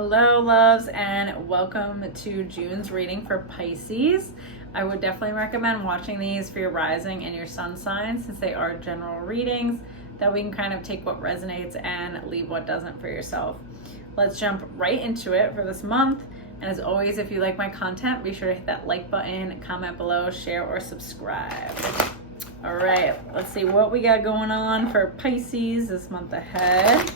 Hello, loves, and welcome to June's reading for Pisces. I would definitely recommend watching these for your rising and your sun signs, since they are general readings that we can kind of take what resonates and leave what doesn't for yourself. Let's jump right into it for this month. And as always, if you like my content, be sure to hit that like button, comment below, share, or subscribe. All right, let's see what we got going on for Pisces this month ahead.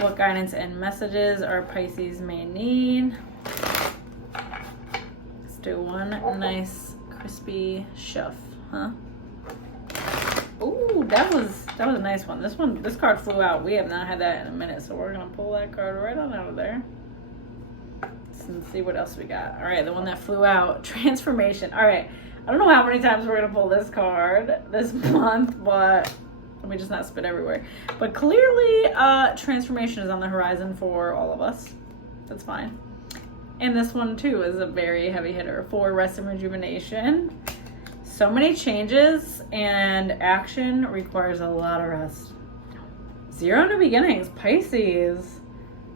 What guidance and messages our Pisces may need. Let's do one nice crispy shuff, huh? Ooh, that was a nice one. This card flew out. We have not had that in a minute, so we're gonna pull that card right on out of there. Let's see what else we got. All right, the one that flew out, transformation. All right, I don't know how many times we're gonna pull this card this month, but let me just not spit everywhere. But clearly, transformation is on the horizon for all of us. That's fine. And this one too is a very heavy hitter for rest and rejuvenation. So many changes, and action requires a lot of rest. Zero new beginnings, Pisces.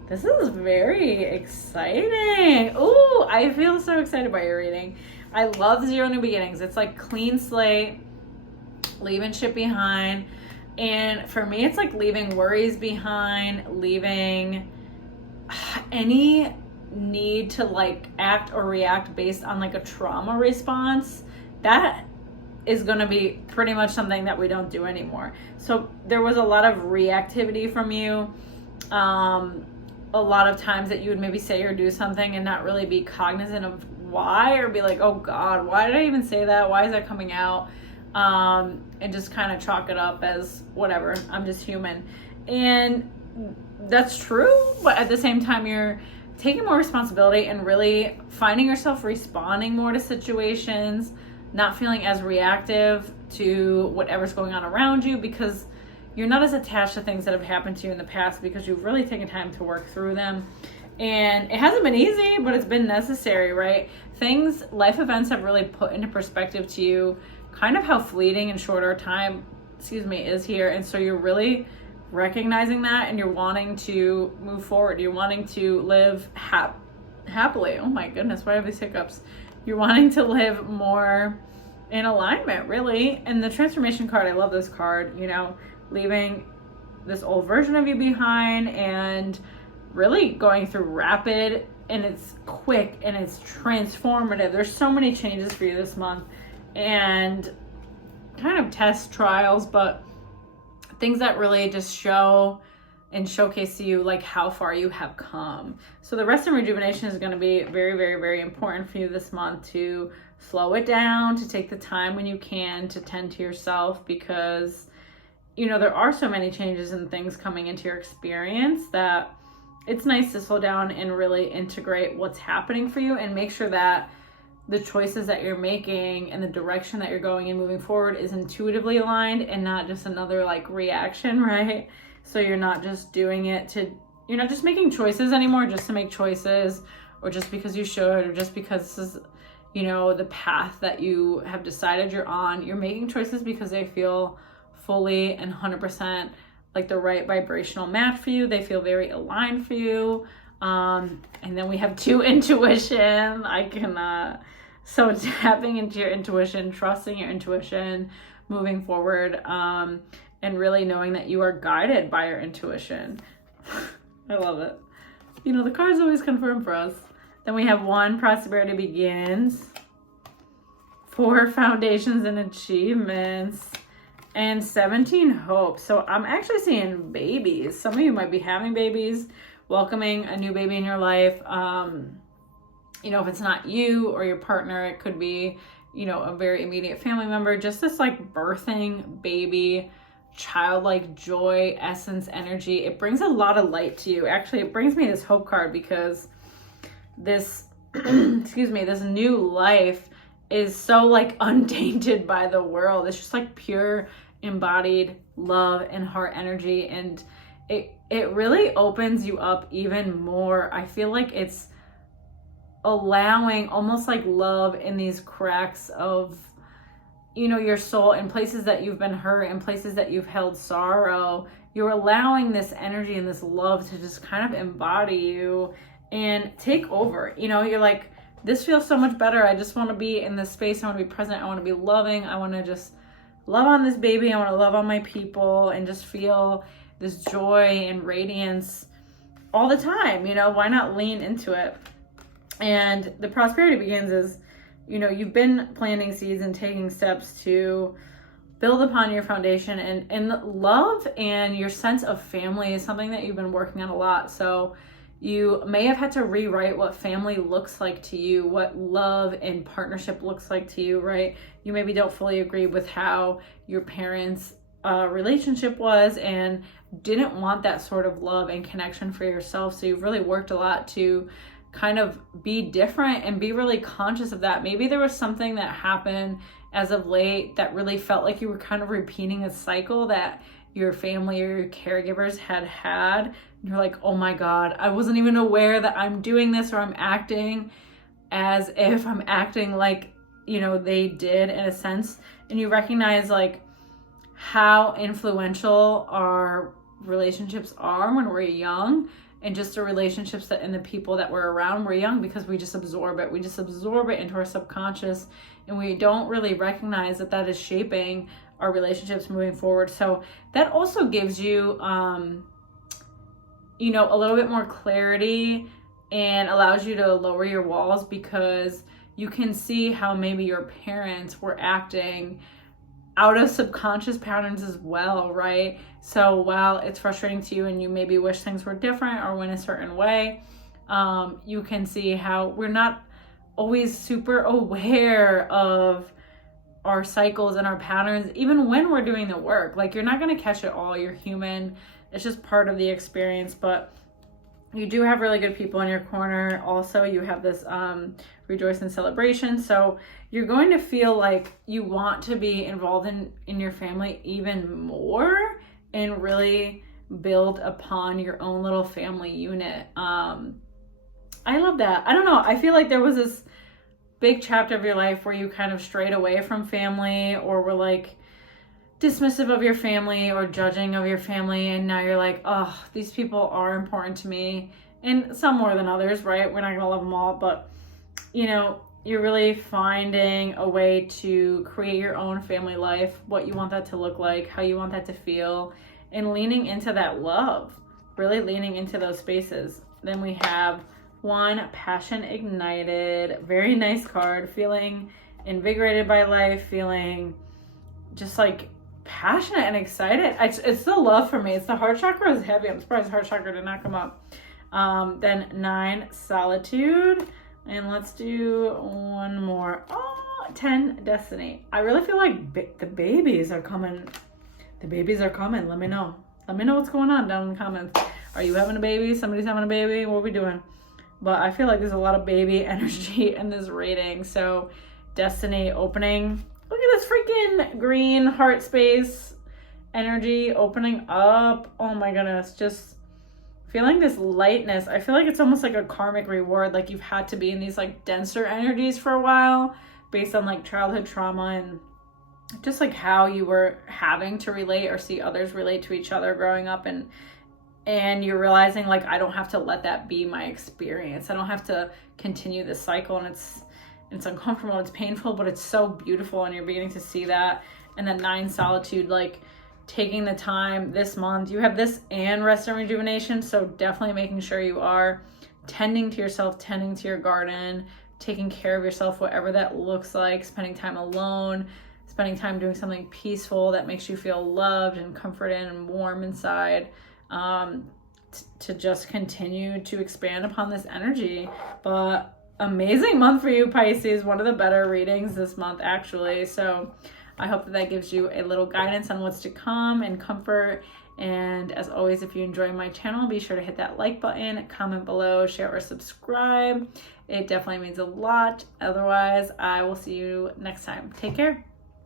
This is very exciting. Ooh, I feel so excited by your reading. I love zero new beginnings. It's like clean slate, leaving shit behind. And for me, it's like leaving worries behind, leaving any need to like act or react based on like a trauma response. That is going to be pretty much something that we don't do anymore. So there was a lot of reactivity from you. A lot of times that you would maybe say or do something and not really be cognizant of why, or be like, oh God, why did I even say that? Why is that coming out? And just kind of chalk it up as whatever, I'm just human. And that's true, but at the same time, you're taking more responsibility and really finding yourself responding more to situations, not feeling as reactive to whatever's going on around you, because you're not as attached to things that have happened to you in the past, because you've really taken time to work through them. And it hasn't been easy, but it's been necessary, right? Life events have really put into perspective to you kind of how fleeting and short our time, is here. And so you're really recognizing that, and you're wanting to move forward. You're wanting to live happily. Oh my goodness, why have these hiccups? You're wanting to live more in alignment, really. And the transformation card, I love this card, leaving this old version of you behind and really going through rapid, and it's quick and it's transformative. There's so many changes for you this month, and kind of test trials, but things that really just show and showcase to you like how far you have come. So the rest and rejuvenation is going to be very, very, very important for you this month, to slow it down, to take the time when you can to tend to yourself, because there are so many changes and things coming into your experience that it's nice to slow down and really integrate what's happening for you, and make sure that the choices that you're making and the direction that you're going and moving forward is intuitively aligned and not just another like reaction, right? So you're not just doing it you're not just making choices anymore just to make choices, or just because you should, or just because this is, the path that you have decided you're on. You're making choices because they feel fully and 100% like the right vibrational match for you. They feel very aligned for you. And then we have 2, intuition. So tapping into your intuition, trusting your intuition, moving forward, and really knowing that you are guided by your intuition. I love it. The cards always confirm for us. Then we have 1, prosperity begins. 4, foundations and achievements. And 17, hope. So I'm actually seeing babies. Some of you might be having babies, welcoming a new baby in your life. If it's not you or your partner, it could be, a very immediate family member. Just this like birthing baby, childlike joy, essence, energy. It brings a lot of light to you. Actually, it brings me this hope card, because this, this new life is so like untainted by the world. It's just like pure embodied love and heart energy, and it really opens you up even more. I feel like it's allowing almost like love in these cracks of your soul, in places that you've been hurt, in places that you've held sorrow, you're allowing this energy and this love to just kind of embody you and take over. You know, you're like, this feels so much better. I just want to be in this space. I want to be present. I want to be loving. I want to just love on this baby. I want to love on my people and just feel this joy and radiance all the time. You know, why not lean into it? And the prosperity begins is, you know, you've been planting seeds and taking steps to build upon your foundation, and love and your sense of family is something that you've been working on a lot. So you may have had to rewrite what family looks like to you, what love and partnership looks like to you, right? You maybe don't fully agree with how your parents' relationship was and didn't want that sort of love and connection for yourself. So you've really worked a lot to kind of be different and be really conscious of that. Maybe there was something that happened as of late that really felt like you were kind of repeating a cycle that your family or your caregivers had. And you're like, oh my God, I wasn't even aware that I'm doing this, or I'm acting as if I'm acting like, you know, they did in a sense. And you recognize like how influential our relationships are when we're young, and just the relationships that and the people that we're around we're young, because we just absorb it. We just absorb it into our subconscious, and we don't really recognize that that is shaping our relationships moving forward. So that also gives you, you know, a little bit more clarity and allows you to lower your walls, because you can see how maybe your parents were acting out of subconscious patterns as well, right? So while it's frustrating to you and you maybe wish things were different or went a certain way, you can see how we're not always super aware of our cycles and our patterns, even when we're doing the work. Like, you're not going to catch it all. You're human. It's just part of the experience. But you do have really good people in your corner. Also, you have this rejoice and celebration. So you're going to feel like you want to be involved in your family even more and really build upon your own little family unit. I love that. I don't know. I feel like there was this big chapter of your life where you kind of strayed away from family, or were like dismissive of your family or judging of your family, and now you're like, oh, these people are important to me, and some more than others, right? We're not gonna love them all, but you know, you're really finding a way to create your own family life, what you want that to look like, how you want that to feel, and leaning into that love, really leaning into those spaces. Then we have 1, passion ignited. Very nice card. Feeling invigorated by life, feeling just like passionate and excited. It's the love for me. It's the heart chakra is heavy. I'm surprised the heart chakra did not come up. Then 9, solitude. And let's do one more. 10, destiny. I really feel like the babies are coming. The babies are coming. Let me know. Let me know what's going on down in the comments. Are you having a baby? Somebody's having a baby? What are we doing? But I feel like there's a lot of baby energy in this reading. So destiny opening. Look at this freaking green heart space energy opening up. Oh my goodness. Just feeling this lightness. I feel like it's almost like a karmic reward. Like you've had to be in these like denser energies for a while based on like childhood trauma and just like how you were having to relate or see others relate to each other growing up, and you're realizing like, I don't have to let that be my experience. I don't have to continue this cycle, and it's uncomfortable, it's painful, but it's so beautiful, and you're beginning to see that. And then 9, solitude, like taking the time this month. You have this and rest and rejuvenation, so definitely making sure you are tending to yourself, tending to your garden, taking care of yourself, whatever that looks like, spending time alone, spending time doing something peaceful that makes you feel loved and comforted and warm inside, to just continue to expand upon this energy. But amazing month for you, Pisces. One of the better readings this month, actually. So I hope that gives you a little guidance on what's to come and comfort. And as always, if you enjoy my channel, be sure to hit that like button, comment below, share or subscribe. It definitely means a lot. Otherwise, I will see you next time. Take care.